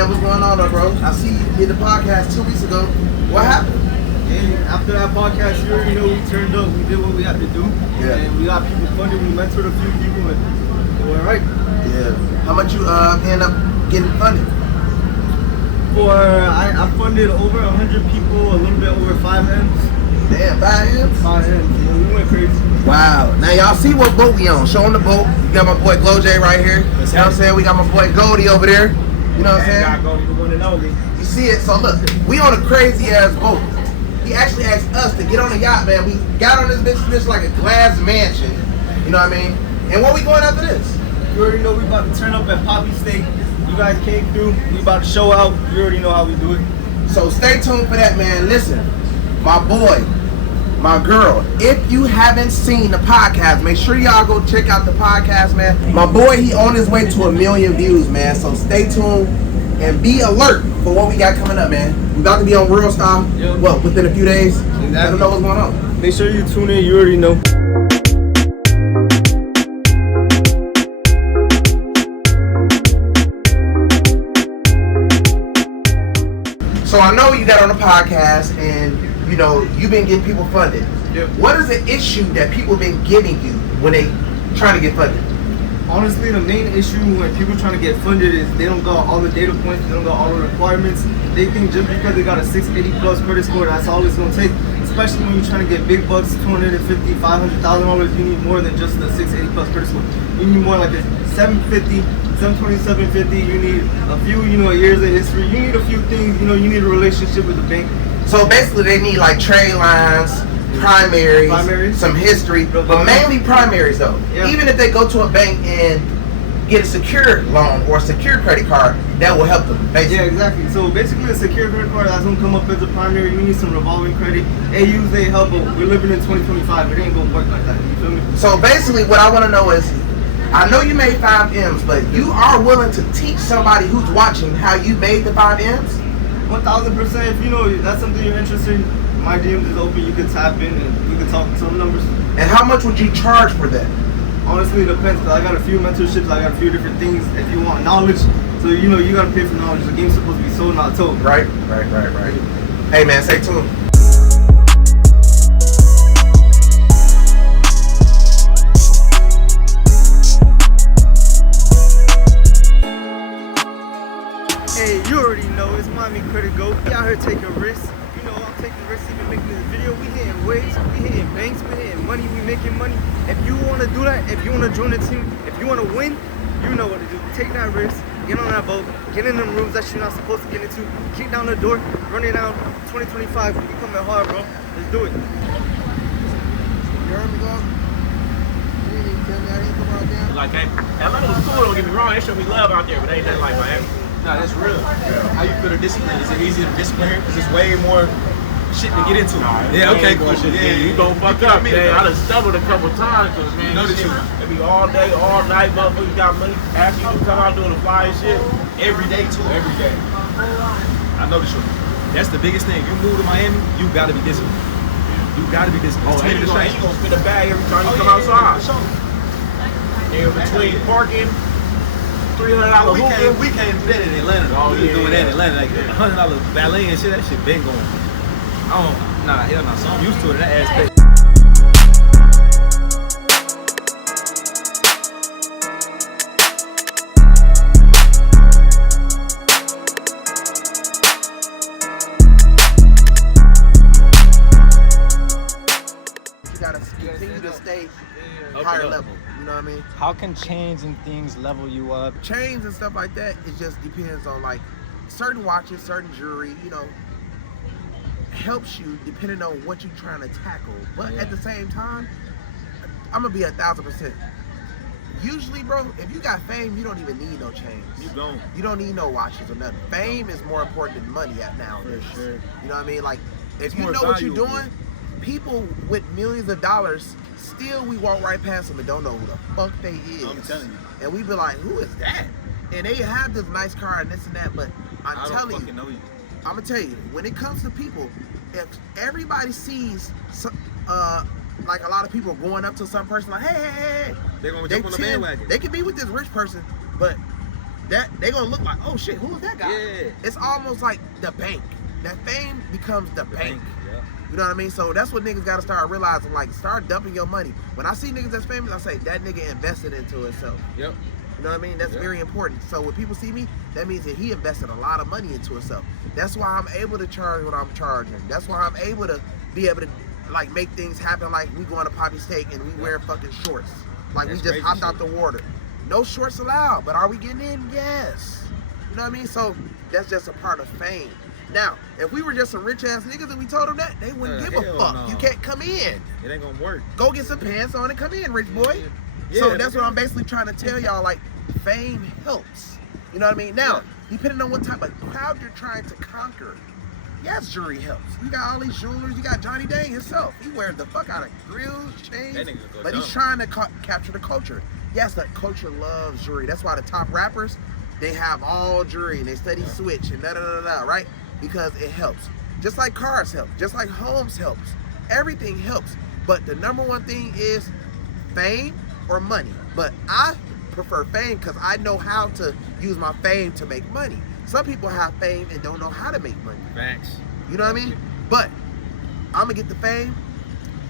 man, what's going on, though, bro? I see you did the podcast 2 weeks ago. What happened? And after that podcast, you already know we turned up. We did what we had to do. Yeah. And we got people funded. We mentored a few people, and it went right. Yeah. How much you end up getting funded? I funded over 100 people, a little bit over 5 M's. Damn, 5 M's? 5 M's. Yeah, we went crazy. Wow. Now y'all see what boat we on. Show them the boat. You got my boy Glow J right here. You know what I'm saying? We got my boy Goldie over there. You know what I'm saying? Got Goldie, the one and only. You see it? So look, we on a crazy ass boat. He actually asked us to get on the yacht, man. We got on this bitch like a glass mansion. You know what I mean? And what we going after this? You already know we about to turn up at Papi Steak. You guys came through. We about to show out. You already know how we do it. So stay tuned for that, man. Listen, my boy, my girl, if you haven't seen the podcast, make sure y'all go check out the podcast, man. My boy, he on his way to 1 million views, man. So stay tuned and be alert for what we got coming up, man. We about to be on Real Style, what, within a few days? Exactly. Let them know what's going on. Make sure you tune in. You already know. So I know you got on the podcast and, you know, you've been getting people funded. Yep. What is the issue that people been giving you when they trying to get funded? Honestly, the main issue when people trying to get funded is they don't got all the data points, they don't got all the requirements. They think just because they got a 680 plus credit score, that's all it's gonna take. Especially when you're trying to get big bucks, $250,000, $500,000, you need more than just the 680 plus credit score. You need more like a 750, 720, 750. You need a few, years of history. You need a few things, you need a relationship with the bank. So basically they need like trade lines, primaries, some history, but mainly primaries though. Yeah. Even if they go to a bank and get a secured loan or a secured credit card, that will help them, basically. Yeah, exactly. So basically a secured credit card, that's gonna come up as a primary. You need some revolving credit. AUs, they help, but we're living in 2025. It ain't gonna work like that, you feel me? So basically what I wanna know is, I know you made 5 M's, but you are willing to teach somebody who's watching how you made the 5 M's? 1000%. If that's something you're interested in, my DMs is open. You can tap in and we can talk some numbers. And how much would you charge for that? Honestly, it depends. I got a few mentorships. I got a few different things. If you want knowledge, so you gotta pay for knowledge. The game's supposed to be sold, not told. Right. Hey man, stay tuned. Hey, you already know it's MiamiCreditGoat. We out here taking risks. I'm taking risks even making this video. We hitting waves, we hitting banks, we hitting money, we making money. If you want to do that, if you want to join the team, if you want to win, you know what to do. Take that risk, get on that boat, get in them rooms that you're not supposed to get into, kick down the door, run it down. 2025, we coming hard, bro. Let's do it. You heard me, dog? You didn't tell me I didn't come out there. Like, Atlanta was cool, don't get me wrong. They show me love out there, but ain't nothing like Miami. Nah, that's real. Yeah. How you feel the discipline? Is it easy to discipline here? Because there's way more shit to get into. Yeah, okay, cool. Yeah, you gon' fuck up, man. I done stumbled a couple times, cause man, know the truth. It be all day, all night, motherfuckers got money asking you to come out doing the fly shit. Every day, too. Every day. I know the truth. That's the biggest thing. You move to Miami, you gotta be disciplined. You gotta be disciplined. Oh, and you gonna spend a bag every time you come outside. Yeah, between parking, $300 we can't do that in Atlanta. Oh, we yeah, doing that in Atlanta. Like $100 valet and shit, that shit been going. Hell no. So I'm used to it in that aspect. You gotta continue to stay higher level. You know what I mean? How can chains and things level you up? Chains and stuff like that, it just depends on like certain watches, certain jewelry, helps you depending on what you're trying to tackle. But at the same time, I'm gonna be 1000%. Usually, bro, if you got fame, you don't even need no chains. You don't need no watches or nothing. Fame is more important than money nowadays. For sure. You know what I mean? Like, if you more know what you're valuable. doing, people with millions of dollars, still we walk right past them and don't know who the fuck they is. I'm telling you. And we be like, who is that? And they have this nice car and this and that, but I'm telling you, know you. I'm gonna tell you, when it comes to people, if everybody sees like a lot of people going up to some person like, hey, They're gonna jump on the bandwagon. They can be with this rich person, but that they gonna look like, oh shit, who is that guy? Yeah. It's almost like the bank. That fame becomes the bank. Yeah. You know what I mean? So that's what niggas gotta start realizing. Like, start dumping your money. When I see niggas that's famous, I say that nigga invested into himself. Yep. You know what I mean? That's very important. So when people see me, that means that he invested a lot of money into himself. That's why I'm able to charge what I'm charging. That's why I'm able to be able to like make things happen. Like we going to Papi Steak and we wear fucking shorts. Like That's we just crazy hopped shit. out the water. No shorts allowed, but are we getting in? Yes. You know what I mean? So that's just a part of fame. Now, if we were just some rich ass niggas and we told them that, they wouldn't give a hell fuck. no. You can't come in. It ain't gonna work. Go get some pants on and come in, rich boy. Yeah, So that's what I'm basically trying to tell y'all. Like, fame helps. You know what I mean? Now, depending on what type of crowd you're trying to conquer, yes, jewelry helps. You got all these jewelers. You got Johnny Dang himself. He wears the fuck out of grills, chains, That nigga go but he's dumb. trying to capture the culture. Yes, the culture loves jewelry. That's why the top rappers, they have all jewelry and they study switch and da-da-da-da, right? Because it helps. Just like cars help. Just like homes helps. Everything helps. But the number one thing is fame or money. But I prefer fame because I know how to use my fame to make money. Some people have fame and don't know how to make money. Facts. You know what I mean? But I'm gonna get the fame,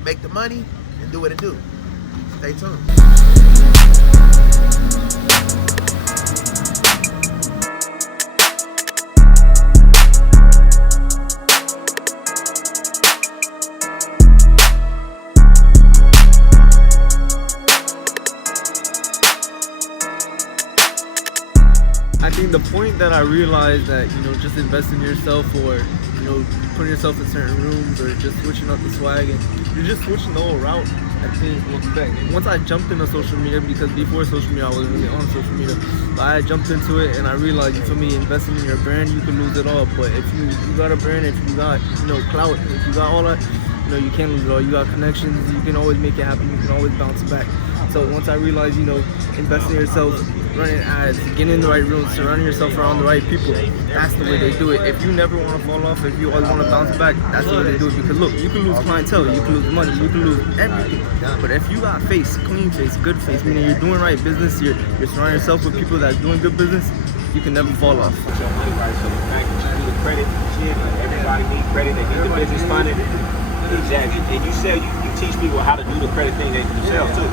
make the money, and do what it do. Stay tuned. I think the point that I realized that, you know, just investing in yourself or, you know, putting yourself in certain rooms or just switching up the swag and you're just switching the whole route. I think once I jumped into social media, because before social media I wasn't really on social media, but I jumped into it and I realized, you feel me, investing in your brand, you can lose it all. But if you got a brand, if you got, you know, clout, if you got all that, you know, you can't lose it all. You got connections, you can always make it happen, you can always bounce back. So once I realized, you know, investing in yourself, running ads, getting in the right rooms, surrounding yourself around the right people, that's the way they do it. If you never want to fall off, if you always want to bounce back, that's the way they do it. Because look, you can lose clientele, you can lose money, you can lose everything. But if you got face, clean face, good face, meaning you're doing right business, you're surrounding yourself with people that's doing good business, you can never fall off. Put your money right, so the fact that you do the credit shit, everybody needs credit, they need the business funded. Exactly. And you say you teach people how to do the credit thing themselves too.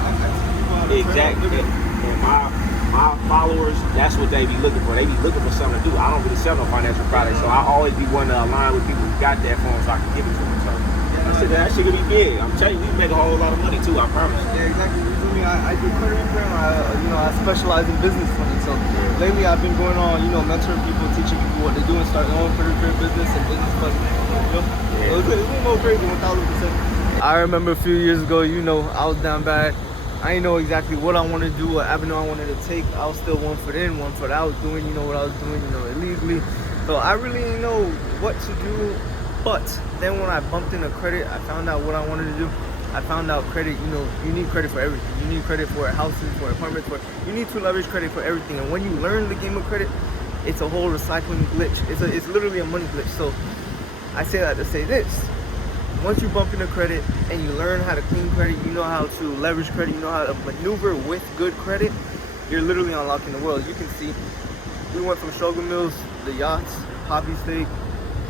Exactly. And my followers, that's what they be looking for. They be looking for something to do. I don't really sell no financial products, so I always be wanting to align with people who got that for them so I can give it to them. So that shit could be big. I'm telling you, we make a whole lot of money too, I promise. Yeah, exactly. You feel me? I do credit repair. I specialize in business funding. So lately I've been going on, you know, mentoring people, teaching people what to do and start their own credit repair business and business funding. You know? So it's been more crazy, 1,000%. I remember a few years ago, you know, I was down bad. I didn't know exactly what I wanted to do, what avenue I wanted to take. I was still one foot in, one foot out, doing, you know, what I was doing, you know, illegally. So I really didn't know what to do. But then when I bumped into credit, I found out what I wanted to do. I found out credit, you know, you need credit for everything. You need credit for houses, for apartments, you need to leverage credit for everything. And when you learn the game of credit, it's a whole recycling glitch. It's literally a money glitch. So I say that to say this. Once you bump into credit and you learn how to clean credit, you know how to leverage credit, you know how to maneuver with good credit, you're literally unlocking the world. You can see, we went from struggle meals, the yachts, Papi Steak,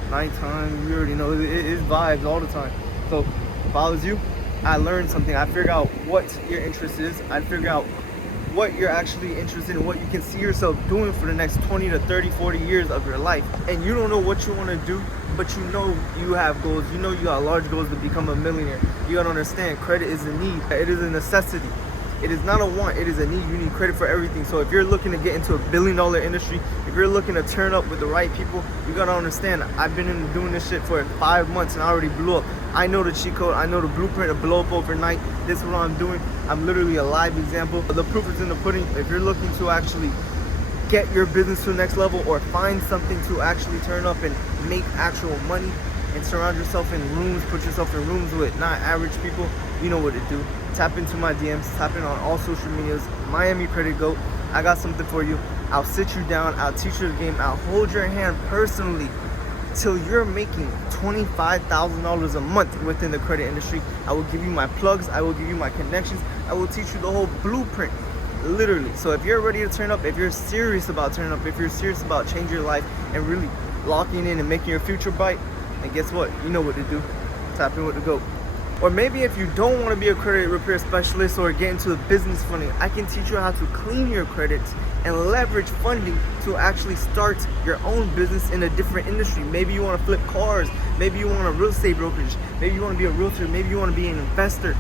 nighttime, you already know, it's vibes all the time. So if I was you, I learned something. I figure out what your interest is. I figure out what you're actually interested in, what you can see yourself doing for the next 20 to 30, 40 years of your life. And you don't know what you want to do, but you know you have goals. You know you got large goals to become a millionaire. You gotta understand, credit is a need. It is a necessity. It is not a want, it is a need. You need credit for everything. So if you're looking to get into a $1 billion industry, if you're looking to turn up with the right people, you gotta understand, I've been doing this shit for 5 months and I already blew up. I know the cheat code, I know the blueprint to blow up overnight. This is what I'm doing. I'm literally a live example. The proof is in the pudding. If you're looking to actually get your business to the next level or find something to actually turn up and make actual money and surround yourself in rooms, put yourself in rooms with not average people, you know what to do. Tap into my DMs, tap in on all social medias, MiamiCreditGoat. I got something for you. I'll sit you down, I'll teach you the game, I'll hold your hand personally till you're making $25,000 a month within the credit industry. I will give you my plugs, I will give you my connections, I will teach you the whole blueprint literally. So if you're ready to turn up, if you're serious about turning up, if you're serious about changing your life and really locking in and making your future bright, and guess what? You know what to do. Tap in with the GOAT. Or maybe if you don't want to be a credit repair specialist or get into the business funding, I can teach you how to clean your credits and leverage funding to actually start your own business in a different industry. Maybe you want to flip cars, maybe you want a real estate brokerage, maybe you want to be a realtor, maybe you want to be an investor.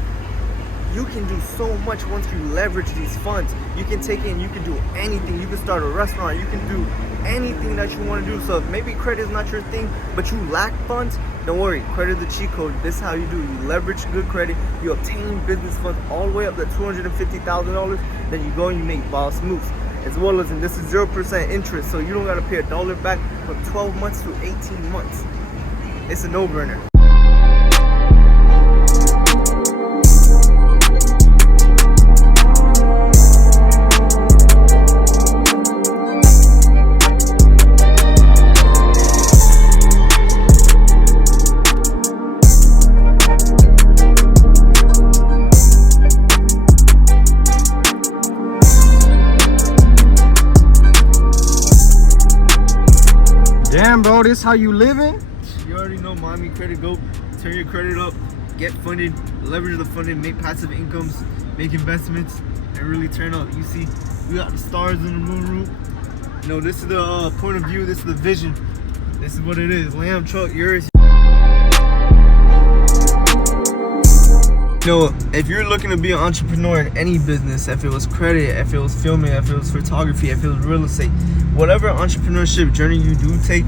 You can do so much once you leverage these funds. You can take it and you can do anything. You can start a restaurant, you can do anything that you want to do. So if maybe credit is not your thing, but you lack funds, don't worry, credit the cheat code. This is how you do. You leverage good credit, you obtain business funds all the way up to $250,000, then you go and you make boss moves. As well as, and this is 0% interest, so you don't gotta pay $1 back from 12 months to 18 months. It's a no-brainer. Damn, bro, this how you living? You already know MiamiCreditGoat. Turn your credit up, get funded, leverage the funding, make passive incomes, make investments, and really turn up. You see, we got the stars in the moon room. You know, this is the point of view, this is the vision. This is what it is. Lamb truck, yours. You know, if you're looking to be an entrepreneur in any business, if it was credit, if it was filming, if it was photography, if it was real estate, whatever entrepreneurship journey you do take,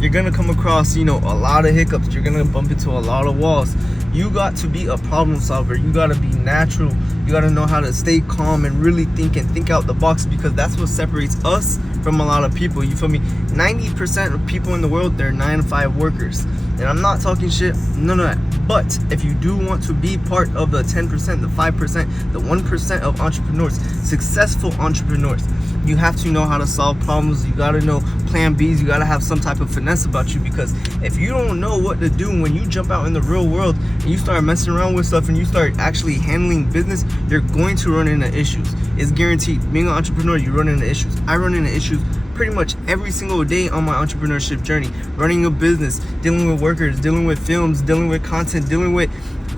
you're gonna come across, you know, a lot of hiccups. You're gonna bump into a lot of walls. You got to be a problem solver. You gotta be natural. You gotta know how to stay calm and really think and think out the box, because that's what separates us from a lot of people. You feel me? 90% of people in the world, they're 9-to-5 workers. And I'm not talking shit, none of that. But if you do want to be part of the 10%, the 5%, the 1% of entrepreneurs, successful entrepreneurs, you have to know how to solve problems. You gotta know plan Bs. You gotta have some type of finesse about you, because if you don't know what to do when you jump out in the real world and you start messing around with stuff and you start actually handling business, you're going to run into issues. It's guaranteed. Being an entrepreneur, you run into issues. I run into issues pretty much every single day on my entrepreneurship journey. Running a business, dealing with workers, dealing with films, dealing with content, dealing with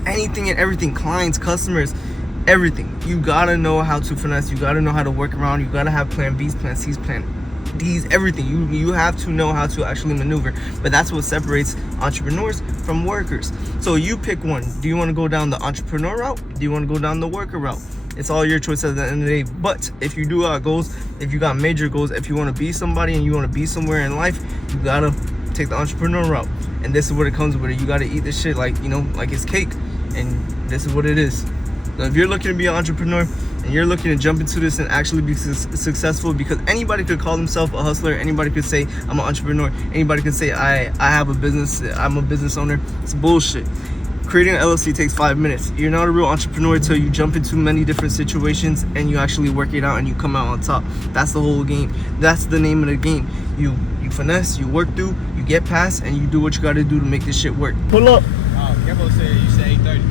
anything and everything, clients, customers, everything. You gotta know how to finesse. You gotta know how to work around. You gotta have plan Bs, plan Cs, plan Ds, everything. You have to know how to actually maneuver. But that's what separates entrepreneurs from workers. So you pick one. Do you want to go down the entrepreneur route? Do you want to go down the worker route? It's all your choice at the end of the day. But if you do got goals, if you got major goals, if you want to be somebody and you want to be somewhere in life, you gotta take the entrepreneur route. And this is what it comes with it. You gotta eat this shit like, you know, like it's cake. And this is what it is. So if you're looking to be an entrepreneur and you're looking to jump into this and actually be successful, because anybody could call themselves a hustler, anybody could say I'm an entrepreneur, anybody could say I have a business, I'm a business owner. It's bullshit. Creating an LLC takes 5 minutes. You're not a real entrepreneur until you jump into many different situations and you actually work it out and you come out on top. That's the whole game. That's the name of the game. You finesse, you work through, you get past, and you do what you got to do to make this shit work. Pull up. Kevo said you said 8:30.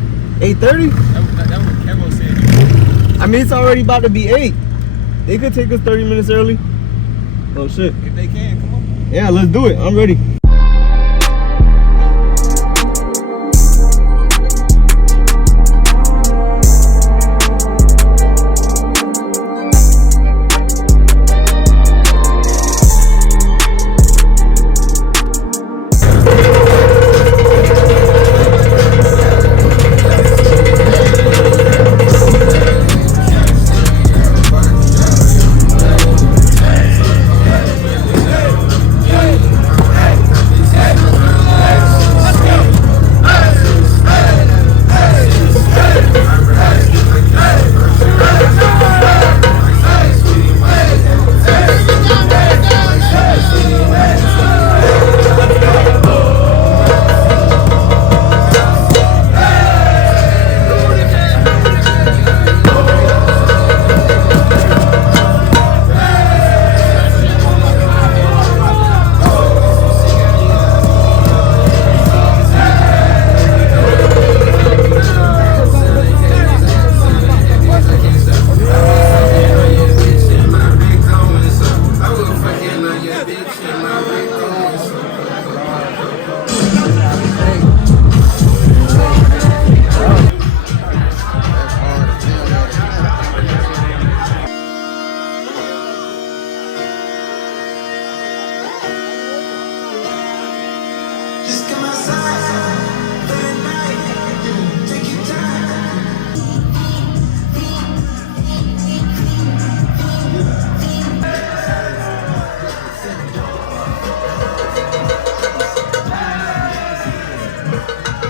8:30? That was what Kevo said. I mean, it's already about to be 8. They could take us 30 minutes early. Oh shit. If they can, come on. Yeah, let's do it. I'm ready.